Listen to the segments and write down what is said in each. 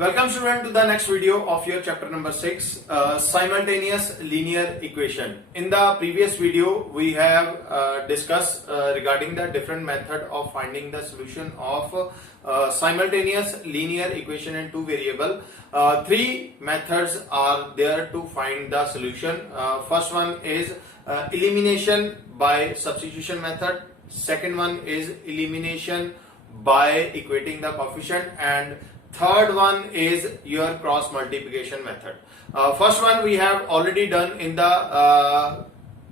Welcome student to the next video of your chapter number 6, Simultaneous Linear Equation. In the previous video we have discussed regarding the different method of finding the solution of simultaneous linear equation in two variable. Three methods are there to find the solution. First one is elimination by substitution method. Second one is elimination by equating the coefficient, and third one is your cross multiplication method. First one we have already done in the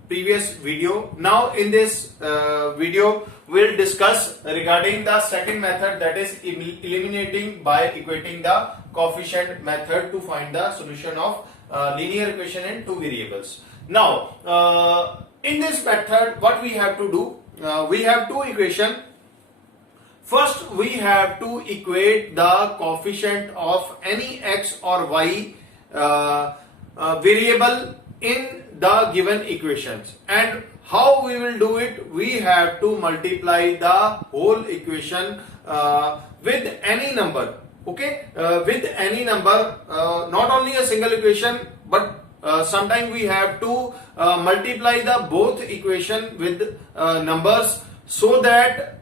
previous video. Now in this video we'll discuss regarding the second method, that is eliminating by equating the coefficient method to find the solution of linear equation in two variables. Now in this method what we have to do, we have two equations. First, we have to equate the coefficient of any x or y variable in the given equations. And how we will do it? We have to multiply the whole equation with any number. Okay, with any number, not only a single equation, but sometimes we have to multiply the both equation with numbers, so that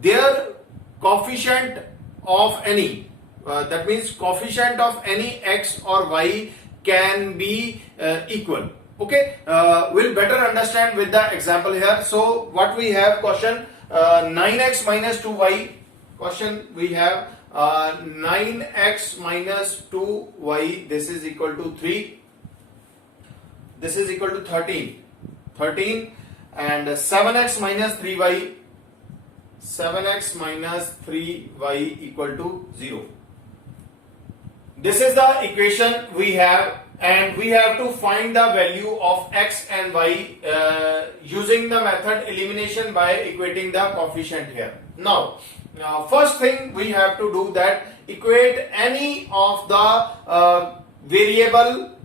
their coefficient of any, that means coefficient of any x or y can be equal. Okay, we'll better understand with the example here. So what we have, question 9x minus 2y. Question we have 9x minus 2y, this is equal to 3. This is equal to 13. And 7x minus 3y. 7x minus 3y equal to 0. This is the equation we have, and we have to find the value of x and y using the method elimination by equating the coefficient here. Now first thing we have to do that equate any of the variable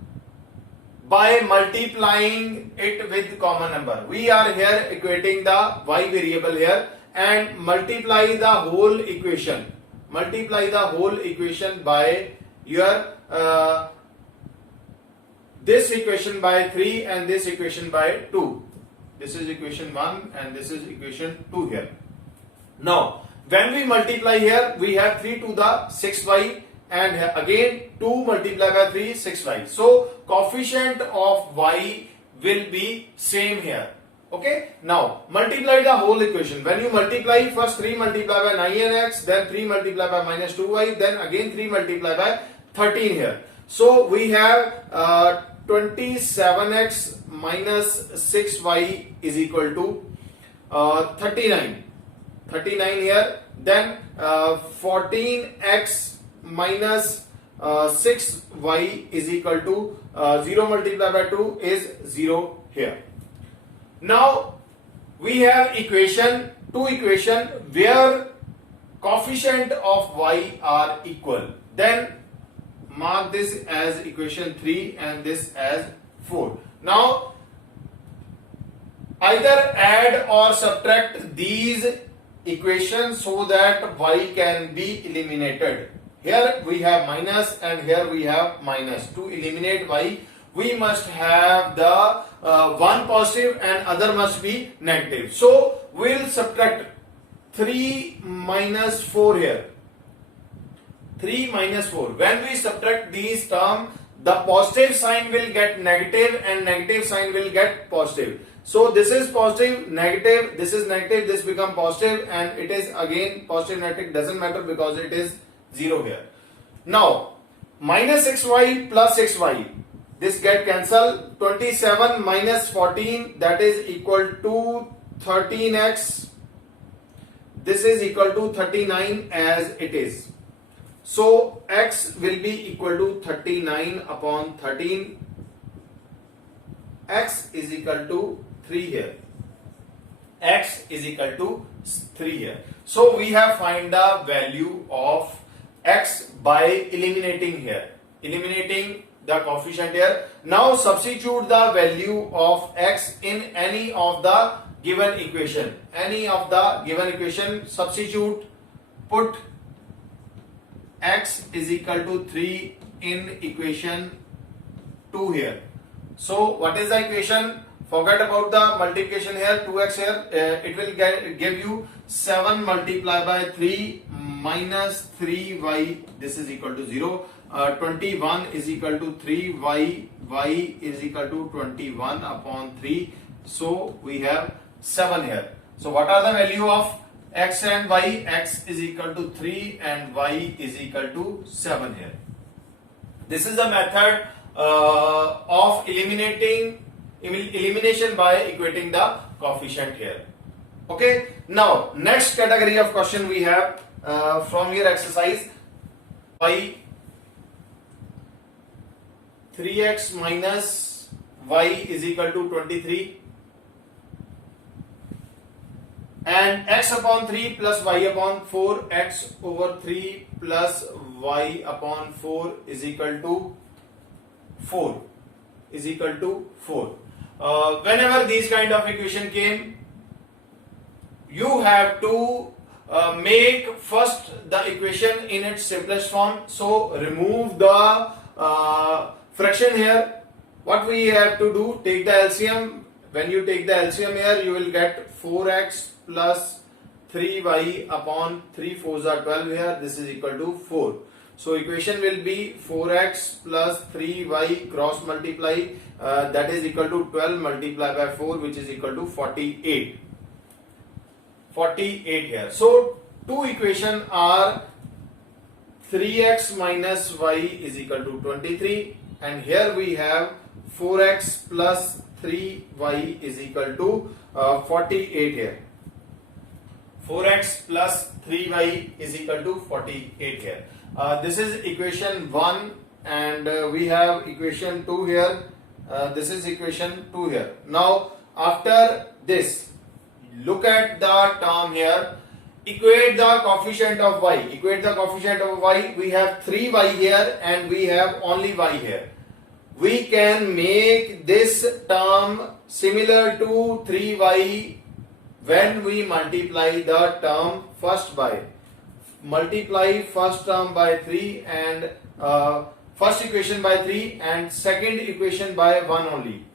by multiplying it with common number. We are here equating the y variable here, and multiply the whole equation. Multiply the whole equation by your this equation by 3 and this equation by 2. This is equation 1 and this is equation 2 here. Now when we multiply here, we have 3 to the 6y, and again 2 multiplied by 3, 6y. So coefficient of y will be same here. Okay, now multiply the whole equation. When you multiply, first 3 multiplied by 9x, then 3 multiplied by minus 2y, then again 3 multiplied by 13 here. So we have 27x minus 6y is equal to 39 here. Then 14x minus 6y is equal to 0 multiplied by 2 is 0 here. Now we have two equation where coefficient of y are equal. Then mark this as equation 3 and this as 4. Now either add or subtract these equations so that y can be eliminated. Here we have minus and here we have minus. To eliminate y, we must have the one positive and other must be negative. So we'll subtract 3 minus 4 here. 3 minus 4. When we subtract these terms, the positive sign will get negative and negative sign will get positive. So this is positive, negative, this is negative, this become positive, and it is again positive, negative, doesn't matter because it is 0 here. Now minus 6y plus 6y, this get cancelled. 27 minus 14, that is equal to 13x. This is equal to 39 as it is. So x will be equal to 39 upon 13. X is equal to 3 here. X is equal to 3 here. So we have find the value of x by eliminating here. Eliminating the coefficient here. Now substitute the value of x in any of the given equation. Any of the given equation, substitute, put x is equal to 3 in equation 2 here. So what is the equation? Forget about the multiplication here, 2x here. It will give you 7 multiplied by 3 minus 3y. This is equal to 0. 21 is equal to 3y. Y is equal to 21 upon 3. So we have 7 here. So what are the value of x and y? X is equal to 3 and y is equal to 7 here. This is the method of elimination by equating the coefficient here. Okay. Now next category of question we have from your exercise. Y 3x minus y is equal to 23 and x upon 3 plus y upon 4, x over 3 plus y upon 4 is equal to 4 is equal to 4. Whenever these kind of equation came, you have to make first the equation in its simplest form. So remove the fraction here. What we have to do, take the LCM. When you take the LCM here, you will get 4x plus 3y upon 3 4s are 12 here. This is equal to 4. So equation will be 4x plus 3y cross multiply, that is equal to 12 multiplied by 4, which is equal to 48. 48 here. So two equations are 3x minus y is equal to 23 and here we have 4x plus 3y is equal to 48 here. 4x plus 3y is equal to 48 here. This is equation 1 and we have equation 2 here. This is equation 2 here. Now after this, look at the term here. Equate the coefficient of y. Equate the coefficient of y. We have 3y here and we have only y here. We can make this term similar to 3y when we multiply the term first by. Multiply first term by 3 and first equation by 3 and second equation by 1 only.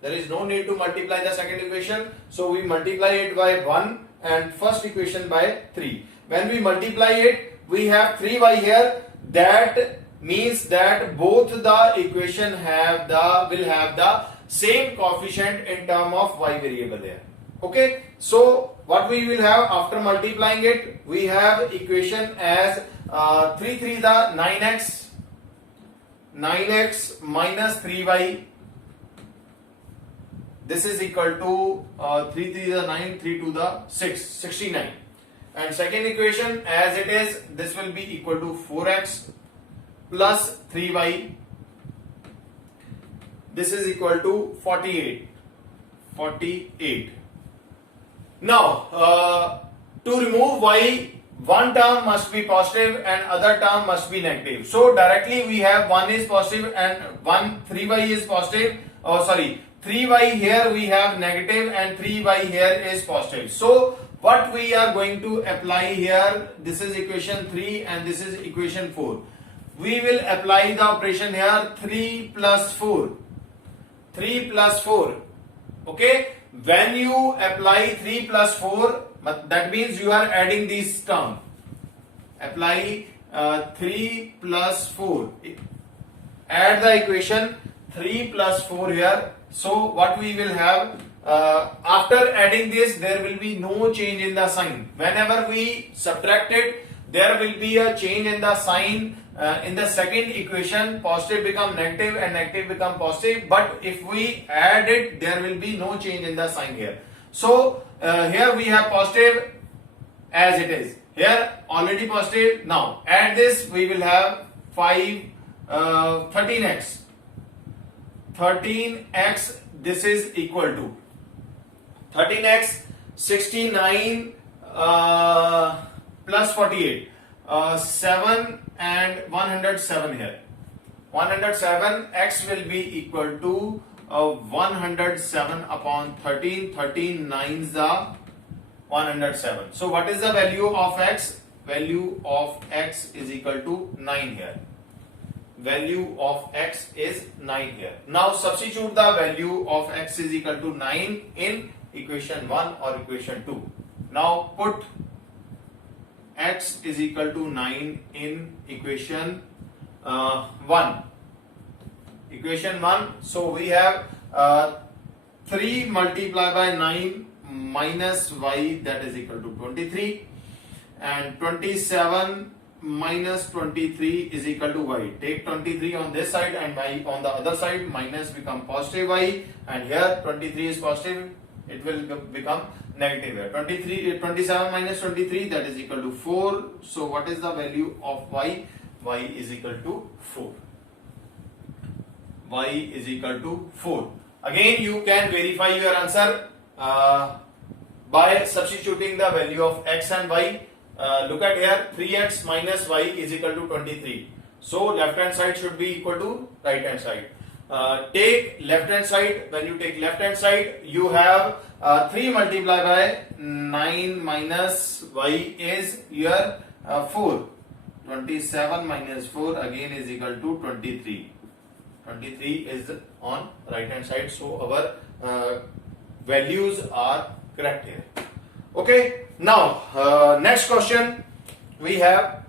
There is no need to multiply the second equation. So we multiply it by 1 and first equation by 3. When we multiply it, we have 3y here. That means that both the equation will have the same coefficient in term of y variable there. Okay. So what we will have after multiplying it, we have equation as 3 3 the 9x minus 3y. This is equal to 3 3 the 9, 3 2 the 6, 69. And second equation as it is, this will be equal to 4x plus 3y. This is equal to 48. 48. Now to remove y, one term must be positive and other term must be negative. So directly we have one is positive and 3y is positive. 3y here we have negative and 3y here is positive. So what we are going to apply here, this is equation 3 and this is equation 4. We will apply the operation here 3 plus 4. 3 plus 4. Okay. When you apply 3 plus 4, that means you are adding this term. Apply 3 plus 4. Add the equation 3 plus 4 here. So what we will have, after adding this, there will be no change in the sign. Whenever we subtract it, there will be a change in the sign. In the second equation, positive become negative and negative become positive. But if we add it, there will be no change in the sign here. So here we have positive as it is. Here already positive. Now add this, we will have 13x. 13x, this is equal to 13x 69 plus 48. 7 and 107 here. 107, x will be equal to 107 upon 13. 13 9s are 107. So what is the value of x? value of x is equal to 9 here. Value of x is 9 here. Now substitute the value of x is equal to 9 in equation 1 or equation 2. Now put x is equal to 9 in equation 1. Equation 1, so we have 3 multiplied by 9 minus y, that is equal to 23, and 27 minus 23 is equal to y. Take 23 on this side and y on the other side, minus become positive y, and here 23 is positive, it will become negative here. 27 minus 23, that is equal to 4. So what is the value of y? Y is equal to 4. Y is equal to 4. Again you can verify your answer by substituting the value of x and y. Look at here, 3x minus y is equal to 23. So left hand side should be equal to right hand side. Take left hand side. When you take left hand side, you have 3 multiplied by 9 minus y is your 4. 27 minus 4 again is equal to 23. 23 is on right hand side, so our values are correct here. Okay, now next question we have.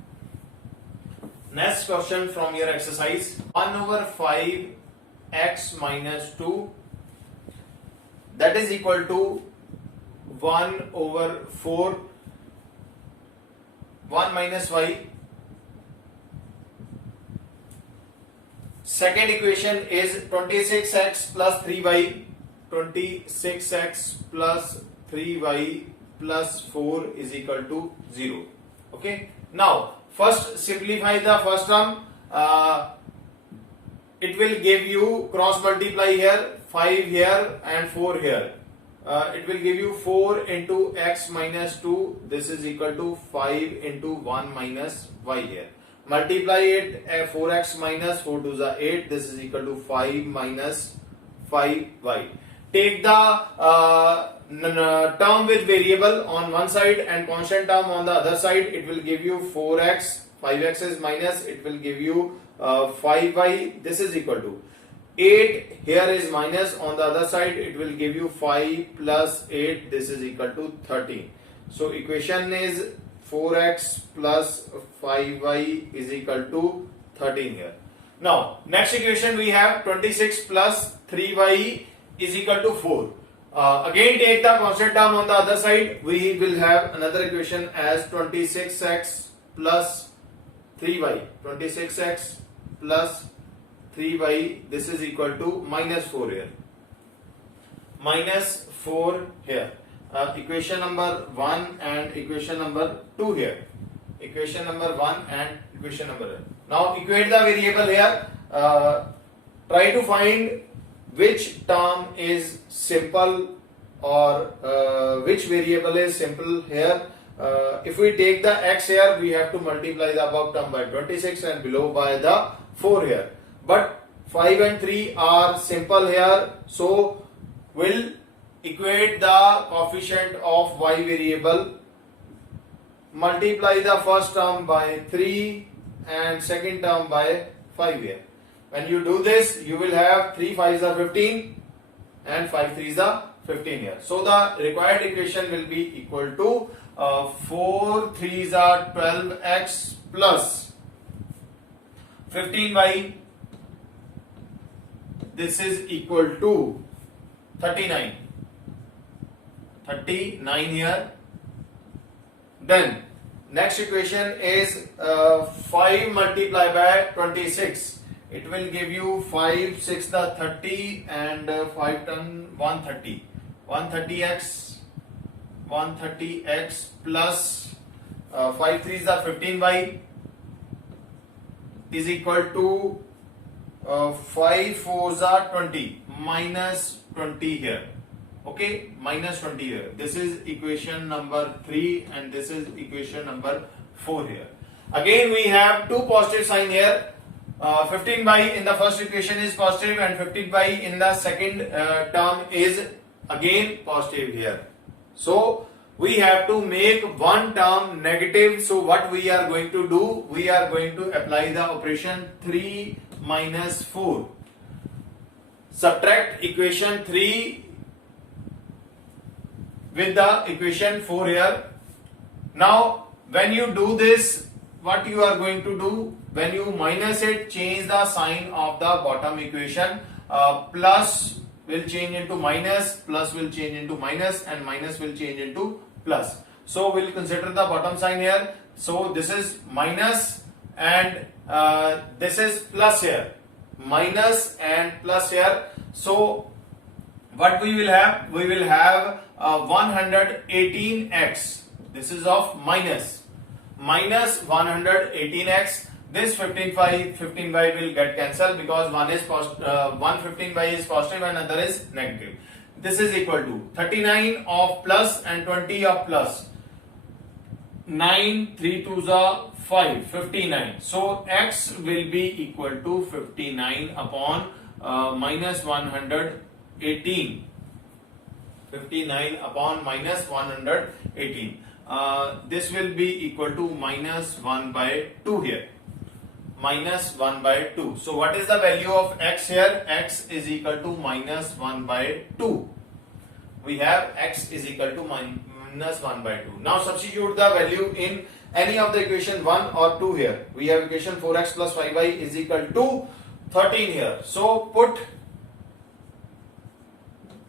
Next question from your exercise, 1 over 5 x minus 2, that is equal to 1 over 4 1 minus y. Second equation is 26x plus 3y. 26x plus 3y plus 4 is equal to 0. Okay. Now first simplify the first term. It will give you, cross multiply here, 5 here and 4 here. It will give you 4 into x minus 2. This is equal to 5 into 1 minus y here. Multiply it, 4x minus 4 to the 8. This is equal to 5 minus 5y. Take the term with variable on one side and constant term on the other side. It will give you 4x. 5x is minus. It will give you 5y. This is equal to 8. Here is minus. On the other side, it will give you 5 plus 8. This is equal to 13. So equation is 4x plus 5y is equal to 13 here. Now next equation we have 26 plus 3y is equal to 4. Again take the constant term on the other side. We will have another equation as 26x plus 3y. 26x plus 3y, this is equal to minus 4 here. Minus 4 here. Equation number 1 and equation number 2 here. Equation number 1 and equation number 2. Now equate the variable here. Try to find which term is simple or which variable is simple here. If we take the x here, we have to multiply the above term by 26 and below by the 4 here. But 5 and 3 are simple here, so we'll equate the coefficient of y variable, multiply the first term by 3 and second term by 5 here. When you do this, you will have 3 5s are 15 and 5 3s are 15 here. So the required equation will be equal to 4 3s are 12x plus 15y. This is equal to 39. 39 here. Then next equation is 5 multiplied by 26. It will give you 5 6 the 30 and 5 10 130. 130x plus 5 3s are 15y is equal to 5 4s are 20 minus 20 here. Okay, minus 20 here. This is equation number 3 and this is equation number 4 here. Again we have two positive sign here. 15y in the first equation is positive and 15y in the second term is again positive here. So we have to make one term negative. So what we are going to do, we are going to apply the operation 3 minus 4. Subtract equation 3 with the equation 4 here. Now when you do this, what you are going to do, when you minus it, change the sign of the bottom equation. Plus will change into minus, plus will change into minus, and minus will change into plus. So we'll consider the bottom sign here. So this is minus and this is plus here. Minus and plus here. So what we will have? We will have 118x. This is of minus 118x. This 15y will get cancelled because one 15y is positive and another is negative. This is equal to 39 of plus and 20 of plus. 9, 3 2s are 5, 59. So x will be equal to 59 upon minus 118. 59 upon minus 118. This will be equal to minus 1 by 2 here. Minus 1 by 2. So what is the value of x here? X is equal to minus 1 by 2. We have x is equal to minus 1 by 2. Now substitute the value in any of the equation 1 or 2 here. We have equation 4x plus 5y is equal to 13 here. So put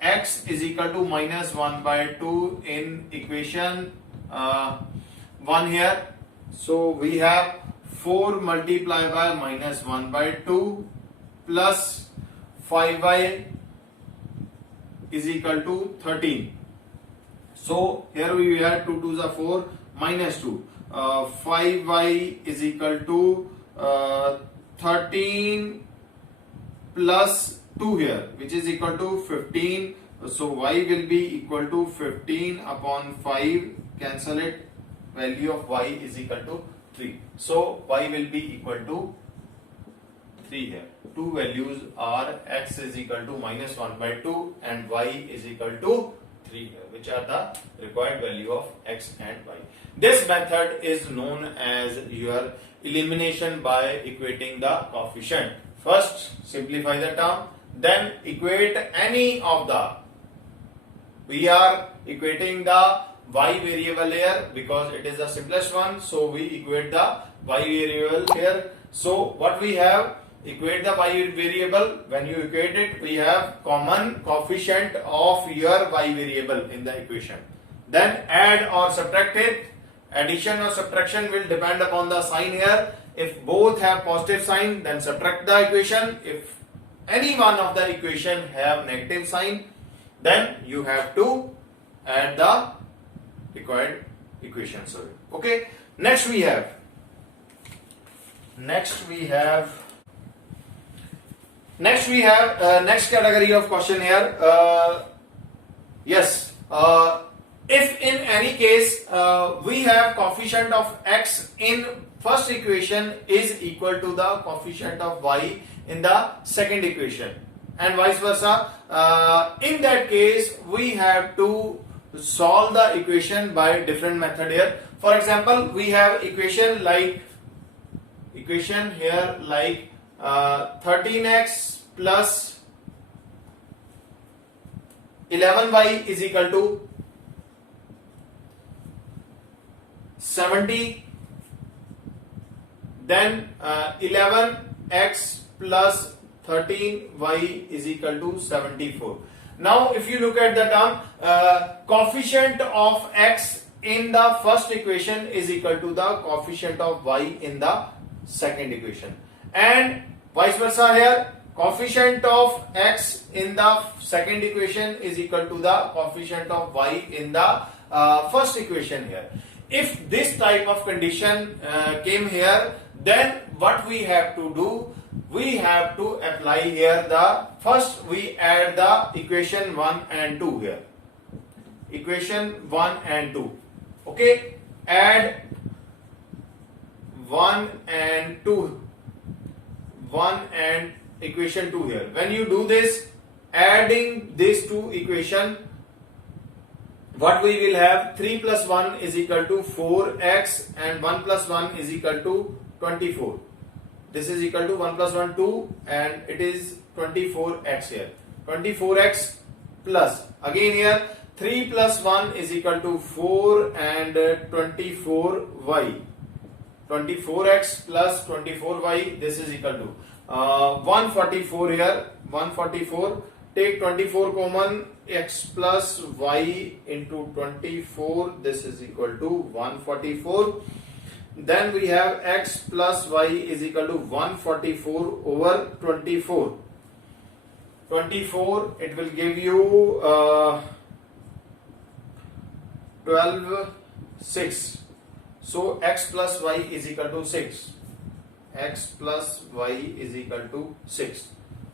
x is equal to minus 1 by 2 in equation 1 here. So we have 4 multiplied by minus 1 by 2 plus 5y is equal to 13. So here we have 2 2s are 4 minus 2. 5y is equal to 13 plus 2 here, which is equal to 15. So y will be equal to 15 upon 5. Cancel it. Value of y is equal to 3. So y will be equal to 3 here. Two values are x is equal to minus 1 by 2 and y is equal to 3 here, which are the required value of x and y. This method is known as your elimination by equating the coefficient. First simplify the term, then equate any of the. We are equating the y variable here because it is the simplest one. So we equate the y variable here. So what we have, equate the y variable. When you equate it, we have common coefficient of your y variable in the equation. Then add or subtract it. Addition or subtraction will depend upon the sign here. If both have positive sign, then subtract the equation. If any one of the equation have negative sign, then you have to add the required equation. Sorry. Okay. Next category of question here. Yes. If in any case we have coefficient of x in first equation is equal to the coefficient of y in the second equation, and vice versa, in that case we have to solve the equation by different method here. For example, we have equation here like 13x plus 11y is equal to 70. Then 11x plus 13y is equal to 74. Now if you look at the term, coefficient of x in the first equation is equal to the coefficient of y in the second equation, and vice versa here, coefficient of x in the second equation is equal to the coefficient of y in the first equation here. If this type of condition came here, then what we have to do, we have to apply here the first we add the equation 1 and 2 here. Equation 1 and 2. Okay, add 1 and 2. 1 and equation 2 here. When you do this, adding these two equation what we will have, 3 plus 1 is equal to 4x and 1 plus 1 is equal to 24. This is equal to 1 plus 1 2 and it is 24x here. 24x plus again here 3 plus 1 is equal to 4 and 24y. 24x plus 24y, this is equal to 144 here. 144. Take 24 common, x plus y into 24, this is equal to 144. Then we have x plus y is equal to 144 over 24. 24, it will give you 12, 6. So x plus y is equal to 6. X plus y is equal to 6.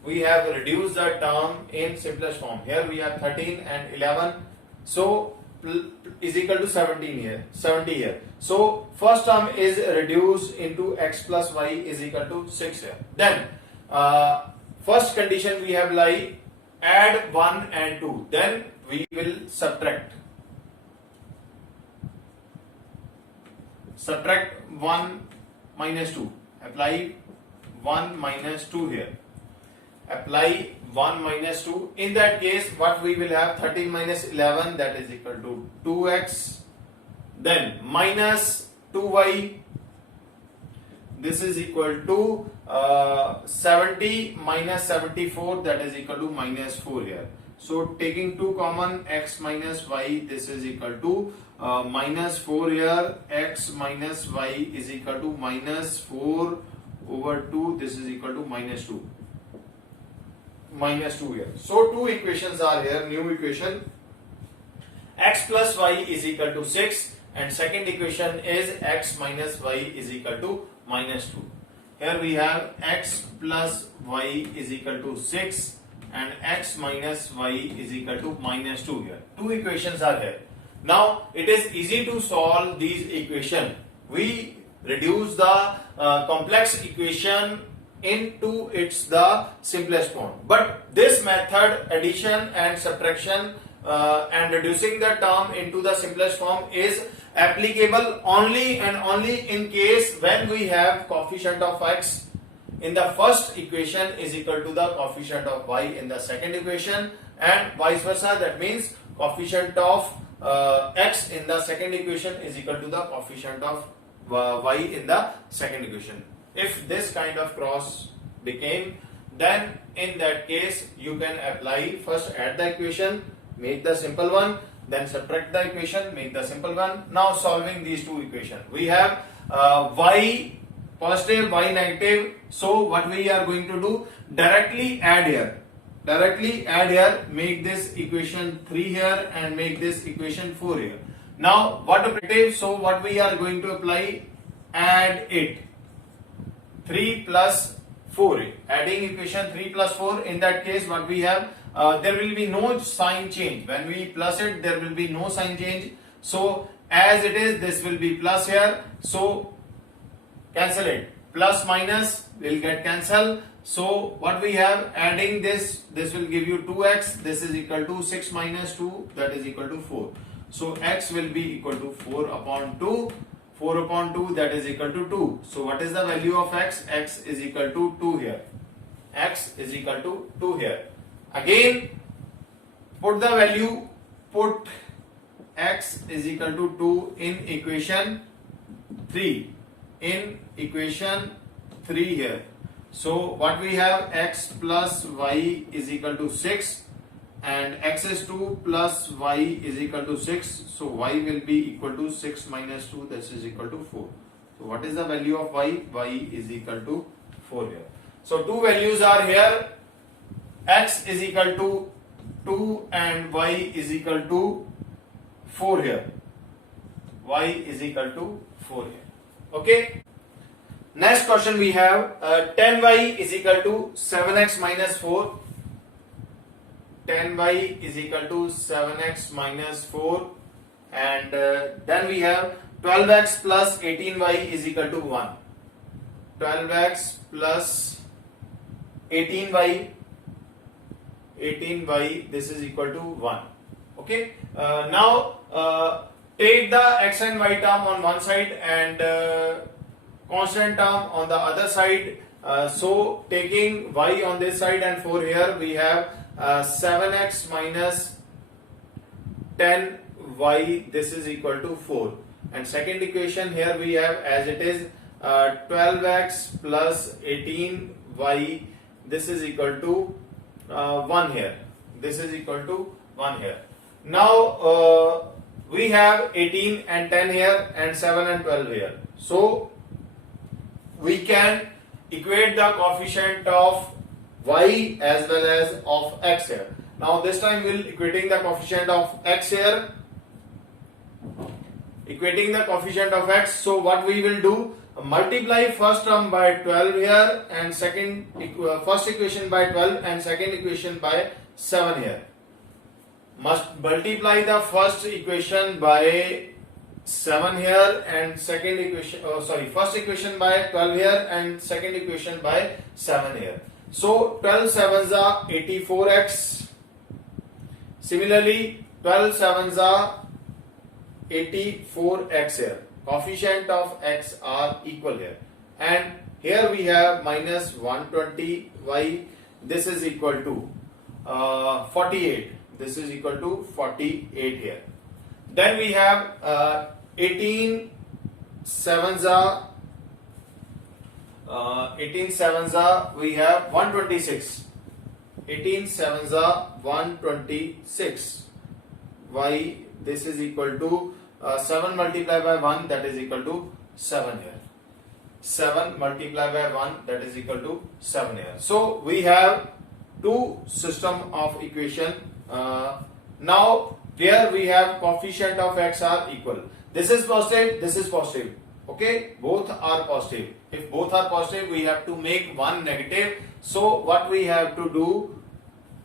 We have reduced the term in simplest form. Here we have 13 and 11. So is equal to 17 here. 70 here. So first term is reduced into x plus y is equal to 6 here. Then first condition we have like add 1 and 2. Then we will subtract. Subtract 1 minus 2. Apply 1 minus 2 here. Apply 1 minus 2. In that case, what we will have, 13 minus 11, that is equal to 2x. Then minus 2y. This is equal to 70 minus 74, that is equal to minus 4 here. So taking 2 common, x minus y, this is equal to minus 4 here. X minus y is equal to minus 4 over 2, this is equal to minus 2. Minus 2 here. So two equations are here, new equation. X plus y is equal to 6 and second equation is x minus y is equal to minus 2. Here we have x plus y is equal to 6 and x minus y is equal to minus 2 here. Two equations are there. Now it is easy to solve these equations. We reduce the complex equation into its the simplest form. But this method, addition and subtraction and reducing the term into the simplest form, is applicable only and only in case when we have coefficient of x in the first equation is equal to the coefficient of y in the second equation, and vice versa. That means coefficient of x in the second equation is equal to the coefficient of y in the second equation. If this kind of cross became, then in that case you can apply, first add the equation, make the simple one, then subtract the equation, make the simple one. Now solving these two equations, we have y positive, y negative. So what we are going to do, directly add here. Directly add here, make this equation 3 here and make this equation 4 here. Now what operative, so what we are going to apply, add it. 3 plus 4, adding equation 3 plus 4, in that case what we have, there will be no sign change. When we plus it, there will be no sign change. So as it is, this will be plus here. So cancel it. Plus minus will get cancelled. So what we have, adding this will give you 2x. This is equal to 6 minus 2, that is equal to 4. So x will be equal to 4 upon 2. 4 upon 2, that is equal to 2. So what is the value of x? X is equal to 2 here. X is equal to 2 here. Again, put the value, put x is equal to 2 in equation 3. In equation 3 here. So what we have, x plus y is equal to 6 and x is 2 plus y is equal to 6. So y will be equal to 6 minus 2, this is equal to 4. So what is the value of y? Y is equal to 4 here. So two values are here, x is equal to 2 and y is equal to 4 here. Y is equal to 4 here. Okay. Next question we have 10y is equal to 7x minus 4. 10y is equal to 7x minus 4 and then we have 12x plus 18y is equal to 1. 12x plus 18y, this is equal to 1. Okay. Now take the x and y term on one side and constant term on the other side. So taking y on this side and 4 here, we have 7x minus 10y, this is equal to 4. And second equation here we have as it is 12x plus 18y, this is equal to 1 here. This is equal to 1 here. Now we have 18 and 10 here and 7 and 12 here. So we can equate the coefficient of y as well as of x here. Now this time we'll equating the coefficient of x here. Equating the coefficient of x. So what we will do, multiply first term by 12 here and first equation by 12 and second equation by 7 here. Must multiply the first equation by 7 here and second equation, first equation by 12 here and second equation by 7 here. So 12 sevens are 84x. Similarly 12 sevens are 84x here. Coefficient of x are equal here. And here we have minus 120y. This is equal to 48. This is equal to 48 here. Then we have 18 sevens are we have 126. 18 sevens are 126. Y, this is equal to 7 multiplied by 1, that is equal to 7 here. 7 multiplied by 1, that is equal to 7 here. So we have two system of equation. Now here we have coefficient of x are equal. This is positive, this is positive. Okay, both are positive. If both are positive, we have to make one negative. So what we have to do,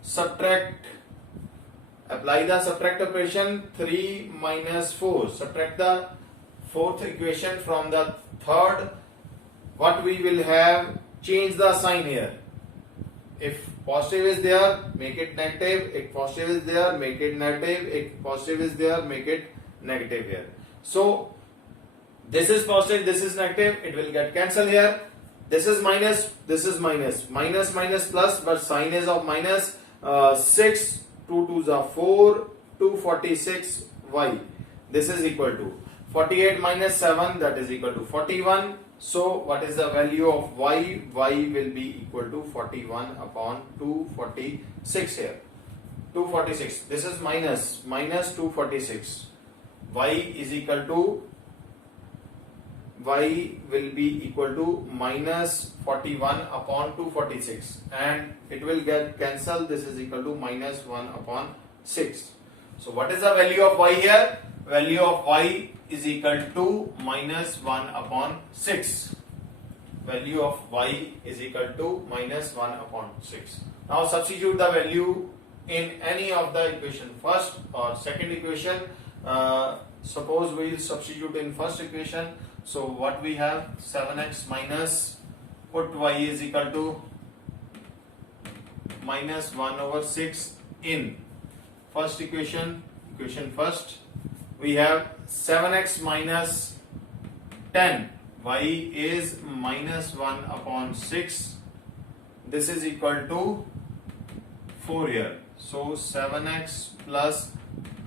subtract, apply the subtract operation. 3 minus 4, subtract the fourth equation from the third. What we will have, change the sign here. If positive is there, make it negative. If positive is there, make it negative. If positive is there, make it negative here. So this is positive, this is negative, it will get cancelled here. This is minus, this is minus. Minus minus plus, but sign is of minus. 6, 2 2s are 4, 246 y. This is equal to 48 minus 7, that is equal to 41. So what is the value of y? Y will be equal to 41 upon 246 here. 246. This is minus 246. Y is equal to, y will be equal to minus 41 upon 246 and it will get cancelled. This is equal to minus 1 upon 6. So what is the value of y here? Value of y is equal to minus 1 upon 6. Value of y is equal to minus 1 upon 6. Now substitute the value in any of the equation, first or second equation. Suppose we will substitute in first equation. So what we have, 7x minus, put y is equal to minus 1 over 6 in first equation first. We have 7x minus 10, y is minus 1 upon 6. This is equal to 4 here. So 7x plus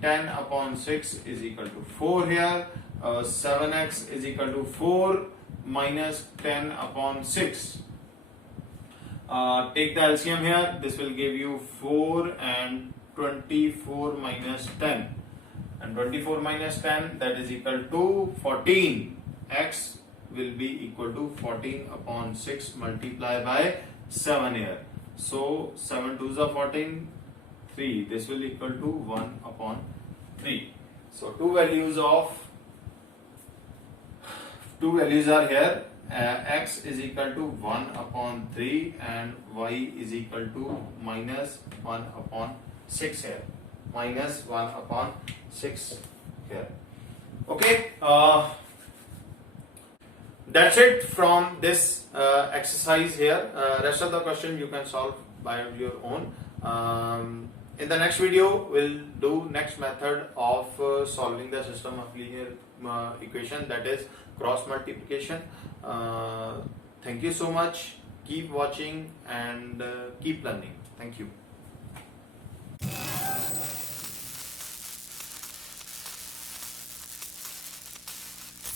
10 upon 6 is equal to 4 here. 7x is equal to 4 minus 10 upon 6. Take the LCM here. This will give you 4 and 24 minus 10. And 24 minus 10, that is equal to 14. X will be equal to 14 upon 6 multiplied by 7 here. So 7 2s are 14. 3. This will equal to 1 upon 3. So two values are here. X is equal to 1 upon 3 and y is equal to minus 1 upon 6 here. Minus 1 upon 6 here. Okay. That's it from this exercise here. Rest of the question you can solve by your own. In the next video, we'll do next method of solving the system of linear equation, that is cross multiplication. Thank you so much. Keep watching and keep learning. Thank you.